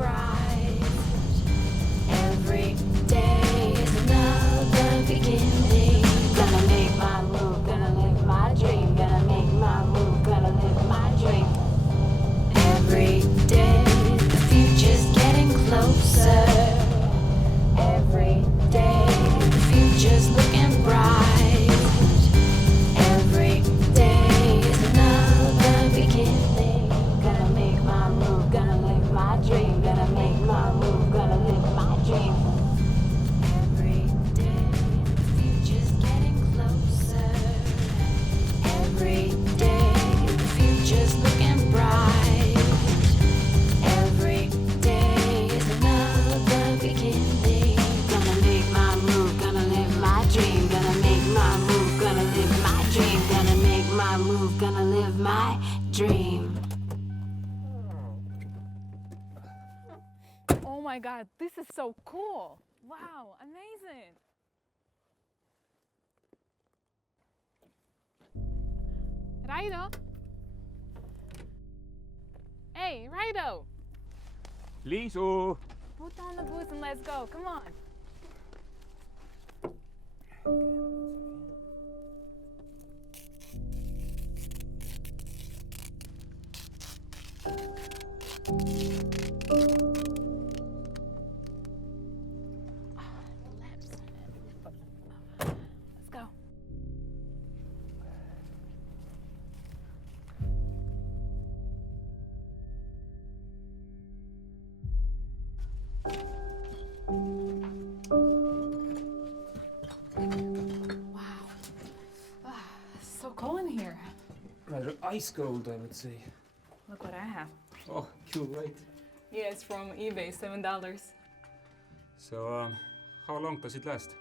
bright. Every day is another beginning. Gonna make my move, gonna live my dream. Gonna make my move, gonna live my dream. Every day, the future's getting closer. Every day, the future's looking bright. Every day is another beginning. Gonna make my move, gonna live my dream. Gonna make my move, gonna live my dream. Every day, the future's getting closer. Every day, the future's looking bright. Every day is another beginning. Gonna make my move, gonna live my dream. Gonna make my move, gonna live my dream. Gonna make my move, gonna live my dream. Oh my god, this is so cool. Wow, amazing. Raido? Hey, Raido! Liisu! Put on the boots and let's go. Come on. Let's go. Wow. So cold in here. Rather ice cold, I would say. Look what I have. Oh, cool, right? Yeah, it's from eBay, $7. So, how long does it last?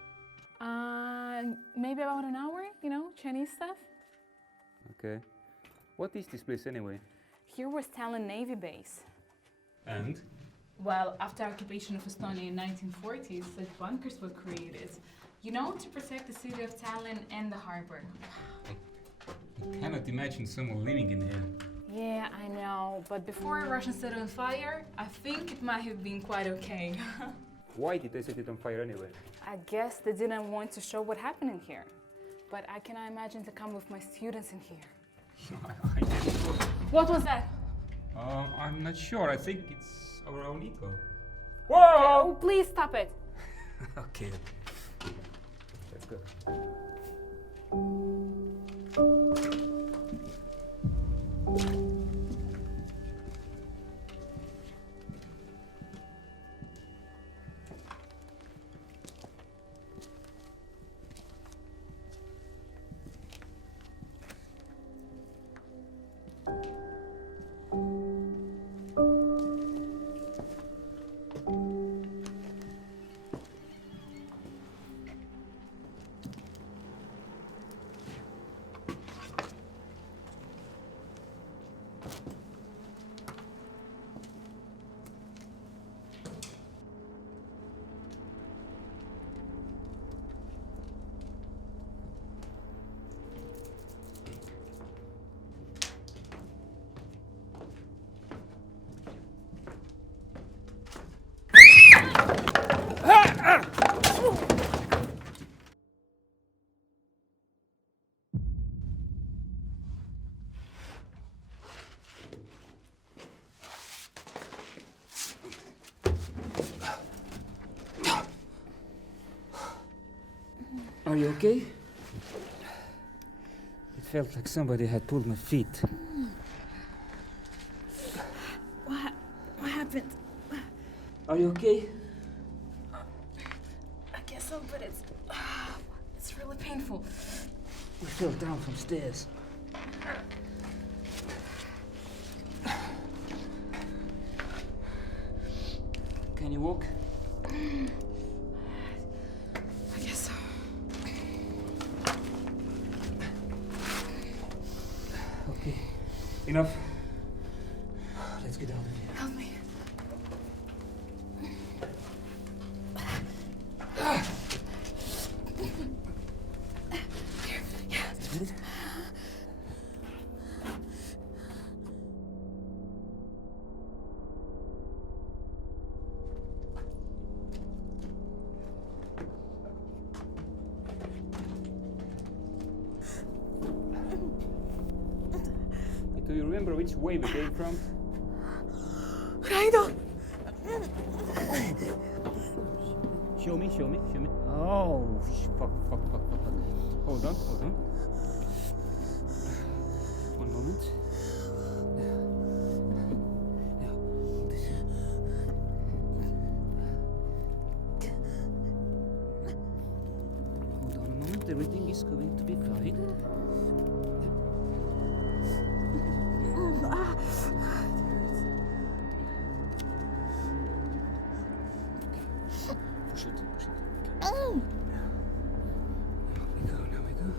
Maybe about an hour, you know, Chinese stuff. Okay. What is this place anyway? Here was Tallinn Navy Base. And? Well, after occupation of Estonia in 1940s, such bunkers were created, you know, to protect the city of Tallinn and the harbor. I cannot imagine someone living in here. Yeah, I know, but before Russians set it on fire, I think it might have been quite okay. Why did they set it on fire anyway? I guess they didn't want to show what happened in here. But I cannot imagine to come with my students in here. I didn't. What was that? I'm not sure. I think it's our own eco. Oh, please stop it. Okay. Let's go. Are you okay? It felt like somebody had pulled my feet. What happened? Are you okay? I guess so, but it's really painful. We fell down from stairs. Can you walk? I guess so. Okay. Enough. Let's get out of here. Help me. Good? remember which way we came from? Raido! Show me. Oh, fuck. Hold on. One moment. Now, hold this. Hold on a moment, everything is going to be fine. Push it. Okay. Now we go.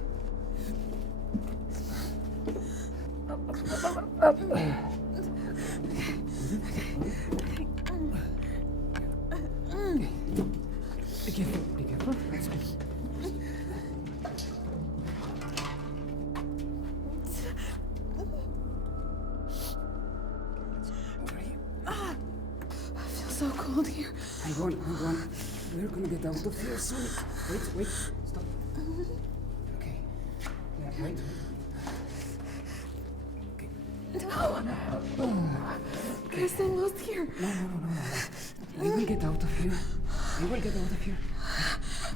Be careful. That's good. I feel so cold here. Hang on. We're gonna get out of here soon. Wait. Stop. Okay. Yeah, wait. We're so lost here. No. We will get out of here.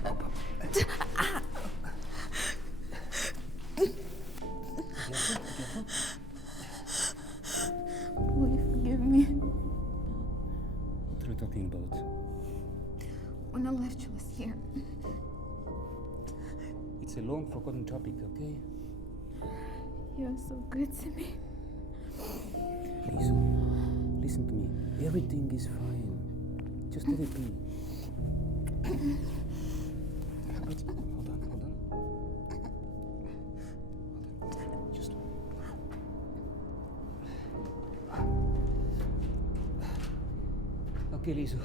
Careful. Will you forgive me? What are you talking about? When I left you last year, It's a long forgotten topic, okay? you were so good to me. Listen to me. Everything is fine. Just let it be. Wait, hold on. Just. Okay, Lisu.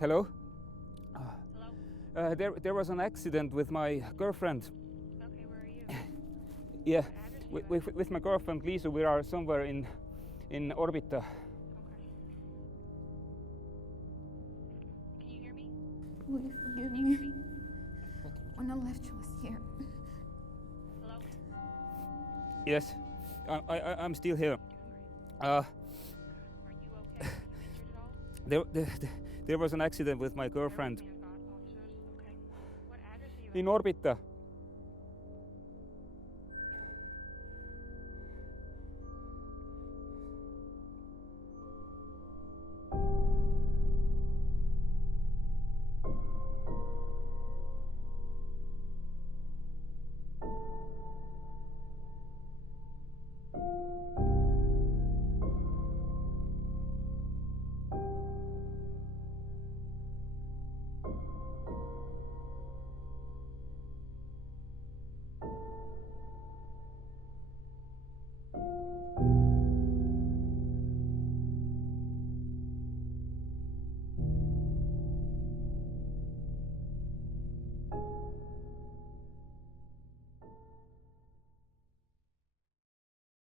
Hello? Hello? There was an accident with my girlfriend. Okay, where are you? Yeah, What address are you at? with my girlfriend Liisu, we are somewhere in Orbita. Okay. Can you hear me? Will you forgive Can you hear me? me? When I left you last year, Hello? Yes, I'm still here. Are you okay? Are you injured at all? There was an accident with my girlfriend Everything I've got, officers. Okay. What address are you at? in Orbita.